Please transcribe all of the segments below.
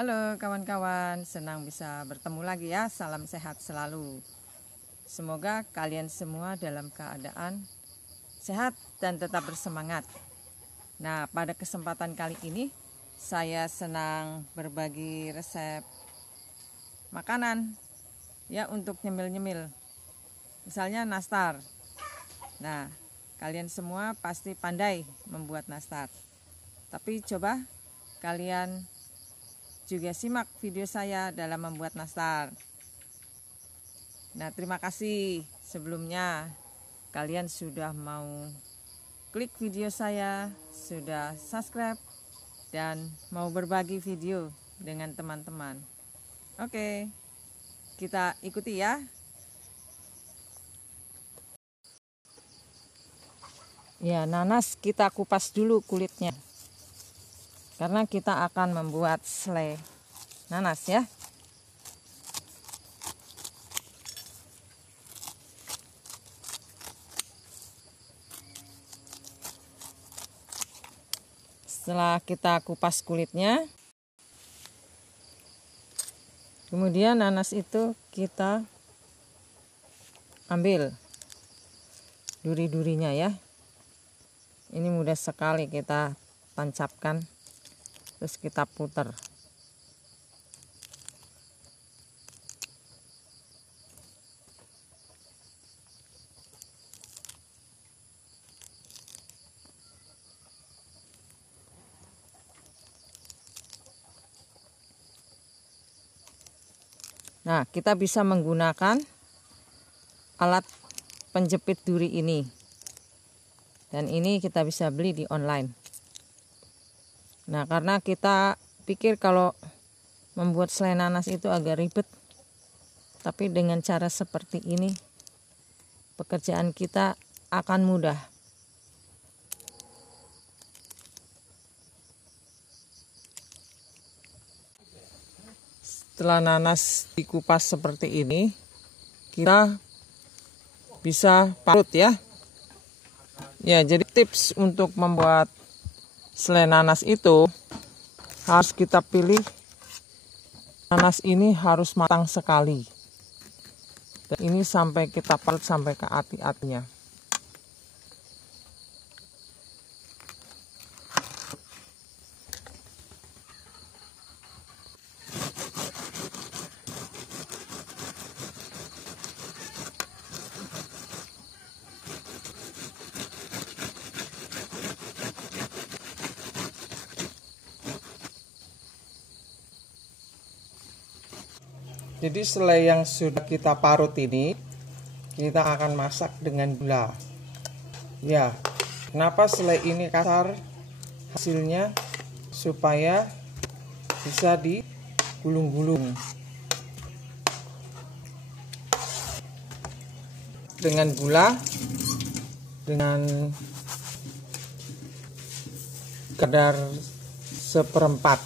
Halo kawan-kawan, senang bisa bertemu lagi ya. Salam sehat selalu. Semoga kalian semua dalam keadaan sehat dan tetap bersemangat. Nah, pada kesempatan kali ini saya senang berbagi resep makanan ya untuk nyemil-nyemil. Misalnya nastar. Nah, kalian semua pasti pandai membuat nastar. Tapi coba kalian juga simak video saya dalam membuat nastar. Nah, terima kasih sebelumnya kalian sudah mau klik video saya, sudah subscribe, dan mau berbagi video dengan teman-teman. Oke, kita ikuti ya. Ya, nanas kita kupas dulu kulitnya. Karena kita akan membuat selai nanas ya. Setelah kita kupas kulitnya, kemudian nanas itu kita ambil duri-durinya ya. Ini mudah sekali kita tancapkan, terus kita putar. Nah, kita bisa menggunakan alat penjepit duri ini. Dan ini kita bisa beli di online. Nah, karena kita pikir kalau membuat selai nanas itu agak ribet. Tapi dengan cara seperti ini, pekerjaan kita akan mudah. Setelah nanas dikupas seperti ini, kita bisa parut ya. Ya, jadi tips untuk membuat selai nanas itu harus kita pilih nanas ini harus matang sekali. Dan ini sampai kita parut sampai ke ati-atinya. Jadi selai yang sudah kita parut ini kita akan masak dengan gula. Ya, kenapa selai ini kasar hasilnya? Supaya bisa digulung-gulung. Dengan gula, dengan kadar 1/4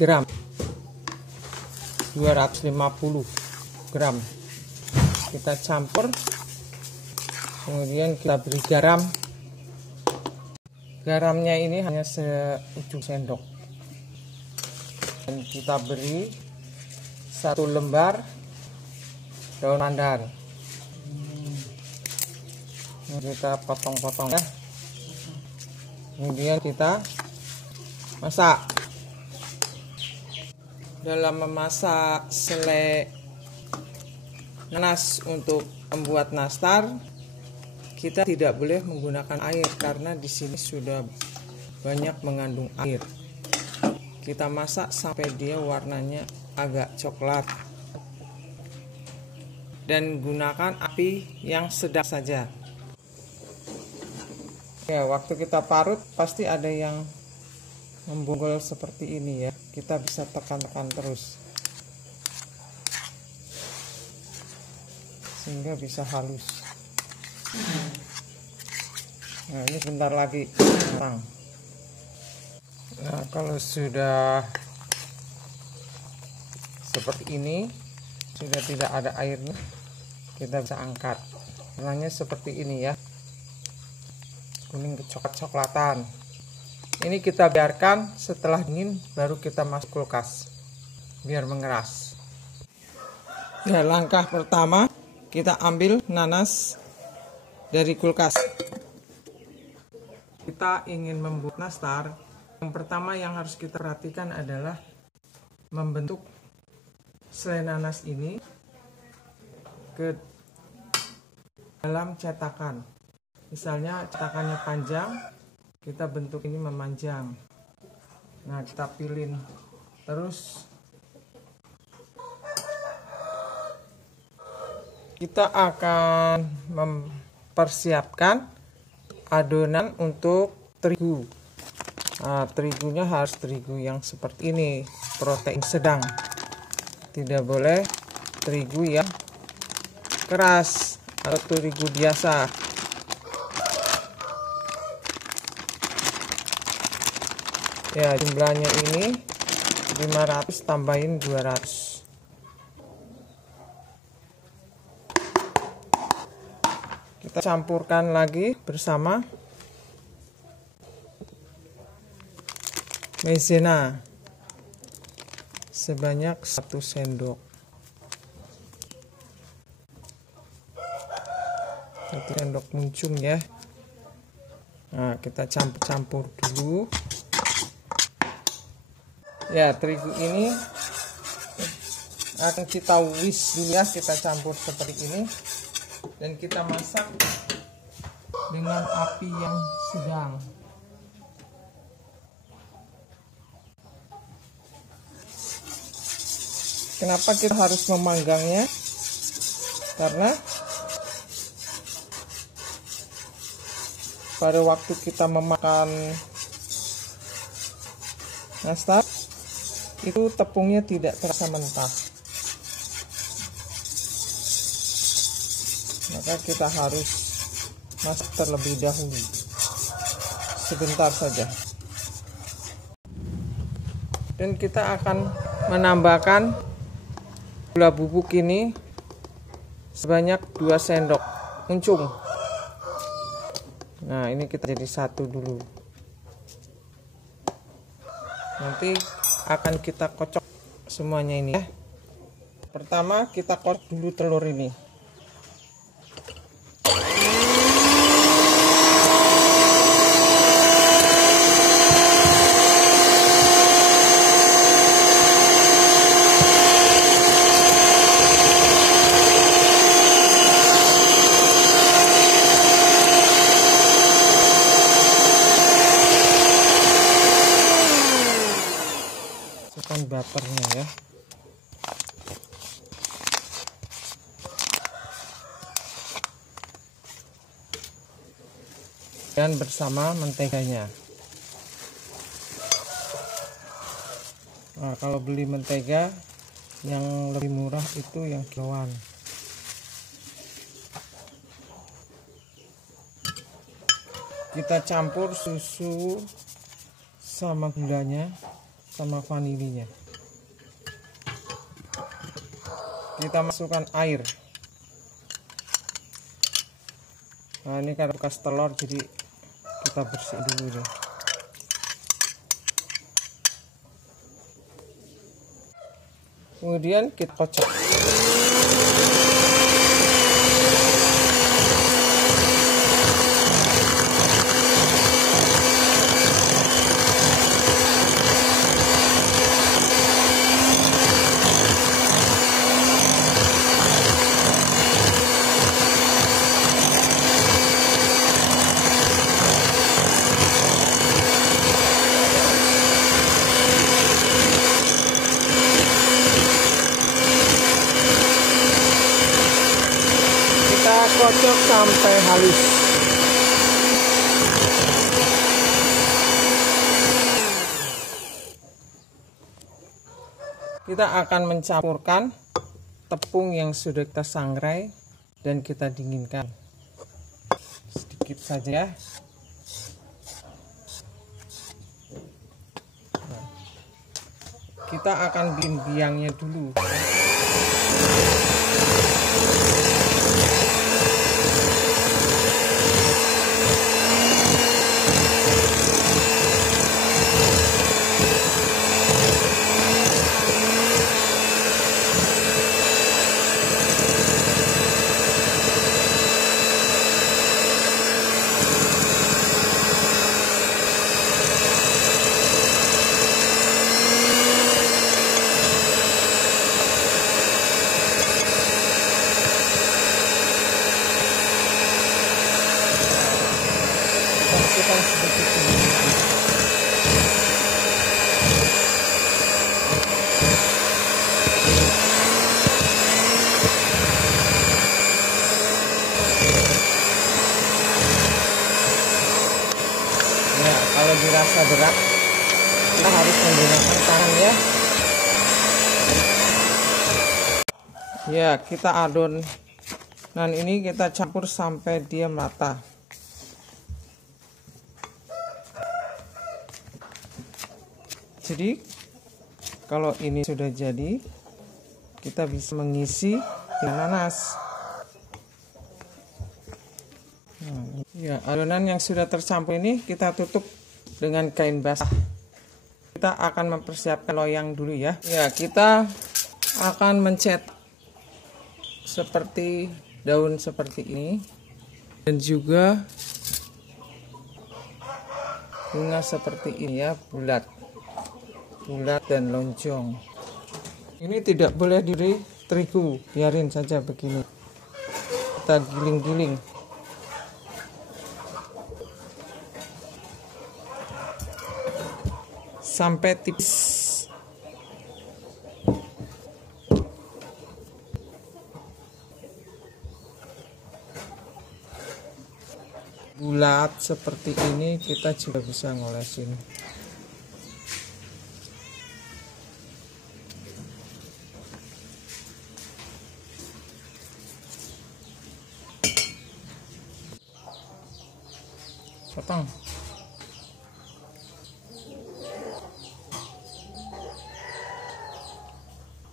gram. 250 gram kita campur, kemudian kita beri garam. Garamnya ini hanya seujung sendok, dan kita beri 1 lembar daun pandan. Kita potong-potong ya, kemudian kita masak. Dalam memasak selai nanas untuk membuat nastar, kita tidak boleh menggunakan air karena di sini sudah banyak mengandung air. Kita masak sampai dia warnanya agak coklat. Dan gunakan api yang sedang saja. Ya, waktu kita parut pasti ada yang membonggol seperti ini ya. Kita bisa tekan-tekan terus sehingga bisa halus. Nah, ini sebentar lagi matang. Nah, kalau sudah seperti ini, sudah tidak ada airnya, kita bisa angkat. Warnanya seperti ini ya, kuning kecoklat-coklatan. Ini kita biarkan, setelah dingin baru kita masuk kulkas biar mengeras. Ya, langkah pertama kita ambil nanas dari kulkas. Kita ingin membuat nastar, yang pertama yang harus kita perhatikan adalah membentuk selai nanas ini ke dalam cetakan. Misalnya cetakannya panjang, kita bentuk ini memanjang. Nah, kita pilin terus. Kita akan mempersiapkan adonan untuk terigu. Nah, terigunya harus terigu yang seperti ini, protein sedang. Tidak boleh terigu yang keras atau terigu biasa. Ya, jumlahnya ini 500 tambahin 200. Kita campurkan lagi bersama maizena sebanyak 1 sendok. 1 sendok muncung ya. Nah, kita campur dulu. Ya, terigu ini akan kita whisk dulu ya, kita campur seperti ini dan kita masak dengan api yang sedang. Kenapa kita harus memanggangnya? Karena pada waktu kita memakan nastar itu tepungnya tidak terasa mentah, maka kita harus masak terlebih dahulu sebentar saja. Dan kita akan menambahkan gula bubuk ini sebanyak 2 sendok muncung. Nah, ini kita jadi satu dulu. Nanti akan kita kocok semuanya ini ya. Pertama kita kocok dulu telur ini. Butternya ya. Dan bersama menteganya. Nah, kalau beli mentega yang lebih murah itu yang kiloan. Kita campur susu sama gulanya sama vanilinya. Kita masukkan air. Nah, ini karena bekas telur jadi kita bersih dulu nih. Kemudian kita kocok. Kocok sampai halus. Kita akan mencampurkan tepung yang sudah kita sangrai dan kita dinginkan. Sedikit saja. Nah, kita akan bikin biangnya dulu. kalau dirasa berat, kita harus menggunakan tangan ya. Ya, kita adonan ini kita campur sampai dia merata. Jadi kalau ini sudah jadi, kita bisa mengisi dengan nanas. Ya, adonan yang sudah tercampur ini kita tutup dengan kain basah. Kita akan mempersiapkan loyang dulu ya. Ya, kita akan mencetak seperti daun seperti ini, dan juga bunga seperti ini ya, bulat dan lonjong. Ini tidak boleh diberi terigu, biarin saja begini. Kita giling-giling. Sampai tipis. Bulat seperti ini kita juga bisa ngolesin. Potong.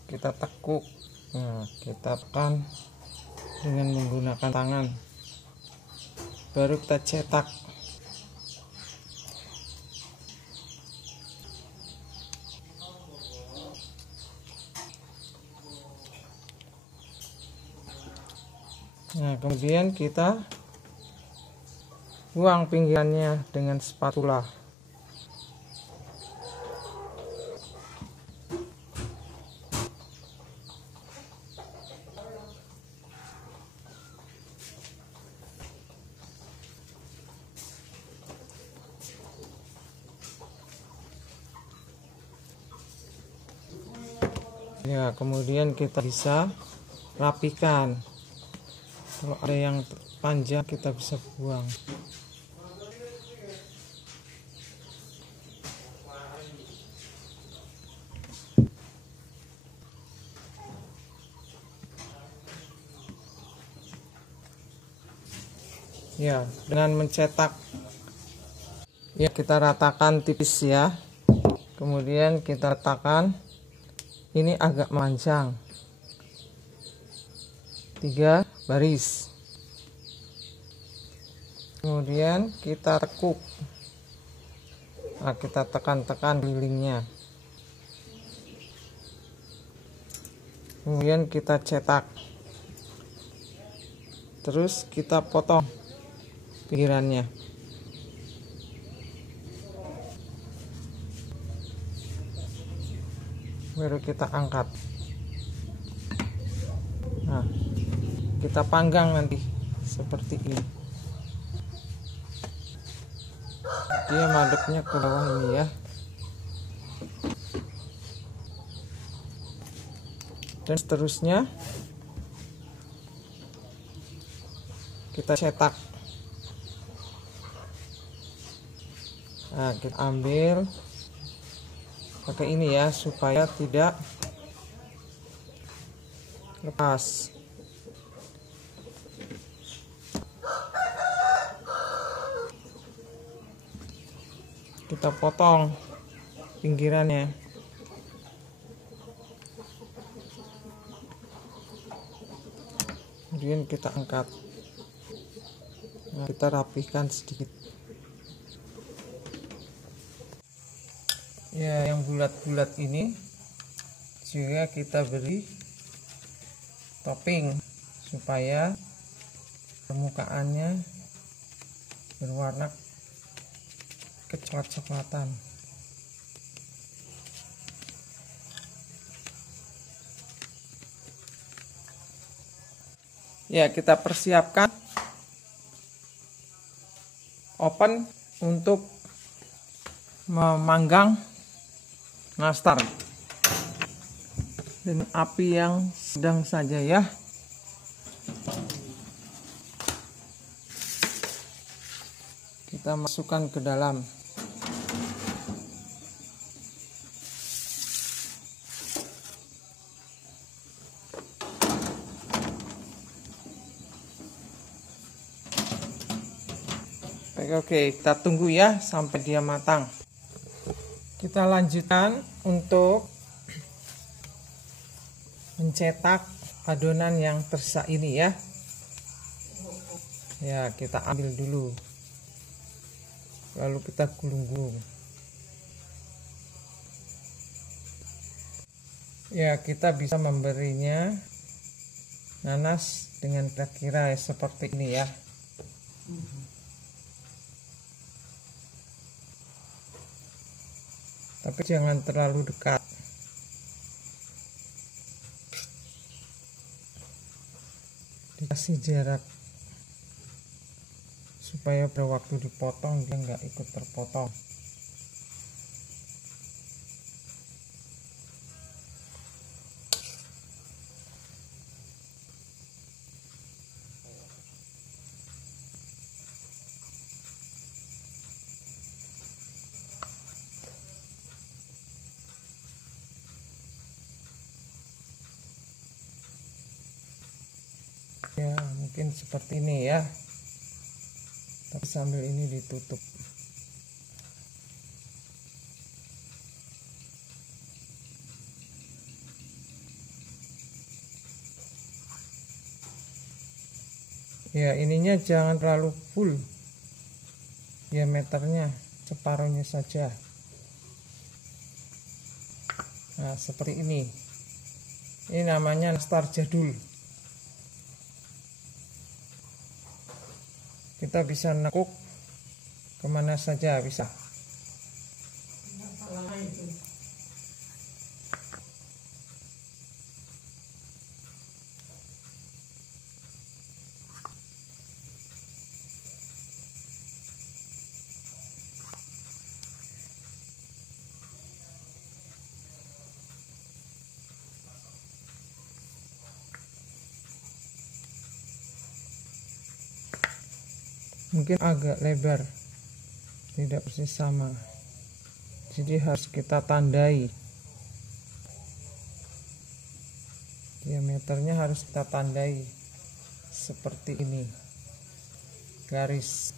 Kita tekuk. Nah, kita tekan dengan menggunakan tangan. Baru kita cetak. Nah, kemudian kita buang pinggirannya dengan spatula. Ya, kemudian kita bisa rapikan. Kalau ada yang panjang kita bisa buang. Ya, dengan mencetak ya kita ratakan tipis ya. Kemudian kita letakkan, ini agak memanjang, 3 baris. Kemudian kita tekuk. Nah, kita tekan-tekan kelilingnya. Kemudian kita cetak. Terus kita potong pinggirannya. Baru kita angkat. Nah, kita panggang nanti seperti ini. Dia madepnya ke bawah ini ya. Dan seterusnya kita cetak. Nah, kita ambil pakai ini ya, supaya tidak lepas. Kita potong pinggirannya. Kemudian kita angkat. Nah, kita rapihkan sedikit. Ya, yang bulat-bulat ini juga kita beri topping supaya permukaannya berwarna kecoklat-coklatan. Ya, kita persiapkan oven untuk memanggang nastar dengan api yang sedang saja ya. Kita masukkan ke dalam. Oke, kita tunggu ya sampai dia matang. Kita lanjutkan untuk mencetak adonan yang tersisa ini ya. Ya, kita ambil dulu. Lalu kita gulung-gulung. Ya, kita bisa memberinya nanas dengan kira-kira seperti ini ya. Tapi jangan terlalu dekat. Dikasih jarak supaya pada waktu dipotong dia nggak ikut terpotong. Ya, mungkin seperti ini ya. Tapi sambil ini ditutup. Ya, ininya jangan terlalu full. Diameternya separuhnya saja. Nah, seperti ini. Ini namanya nastar jadul. Kita bisa nekuk kemana saja bisa. Mungkin agak lebar, tidak persis sama, jadi harus kita tandai. Diameternya harus kita tandai seperti ini, garis.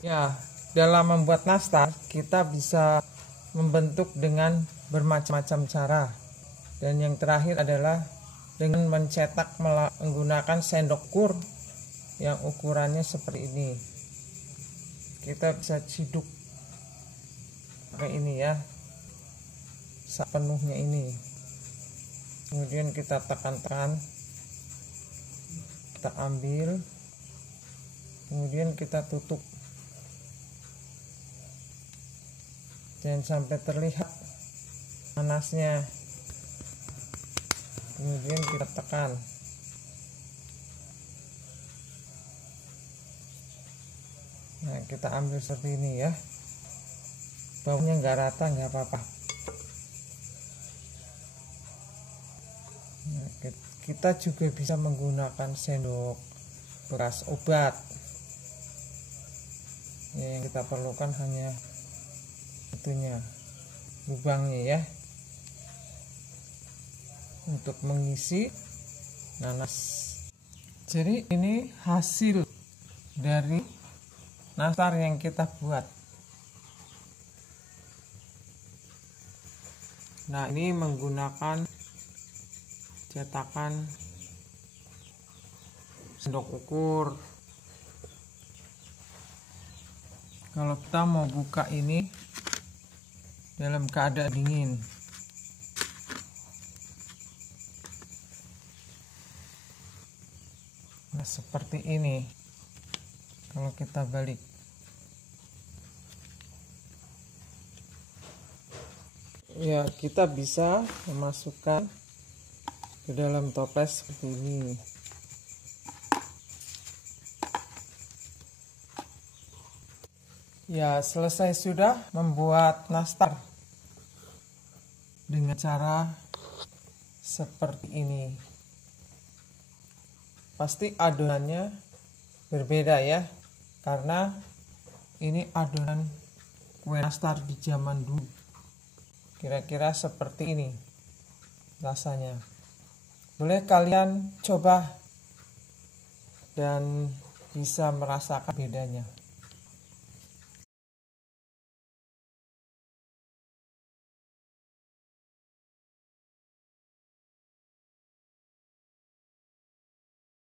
Ya, dalam membuat nastar kita bisa membentuk dengan bermacam-macam cara. Dan yang terakhir adalah dengan mencetak menggunakan sendok ukur yang ukurannya seperti ini. Kita bisa ciduk pakai ini ya, sepenuhnya ini. Kemudian kita tekan-tekan, kita ambil, kemudian kita tutup. Jangan sampai terlihat panasnya. Kemudian kita tekan. Nah, kita ambil seperti ini ya. Baunya nggak rata nggak apa-apa. Nah, kita juga bisa menggunakan sendok bekas obat. Yang kita perlukan hanya itunya, lubangnya ya, untuk mengisi nanas. Jadi ini hasil dari nastar yang kita buat. Nah, ini menggunakan cetakan sendok ukur. Kalau kita mau buka ini dalam keadaan dingin, nah seperti ini. Kalau kita balik, ya kita bisa memasukkan ke dalam toples seperti ini. Ya, selesai sudah membuat nastar dengan cara seperti ini. Pasti adonannya berbeda ya, karena ini adonan kue nastar di zaman dulu. Kira-kira seperti ini rasanya. Boleh kalian coba dan bisa merasakan bedanya.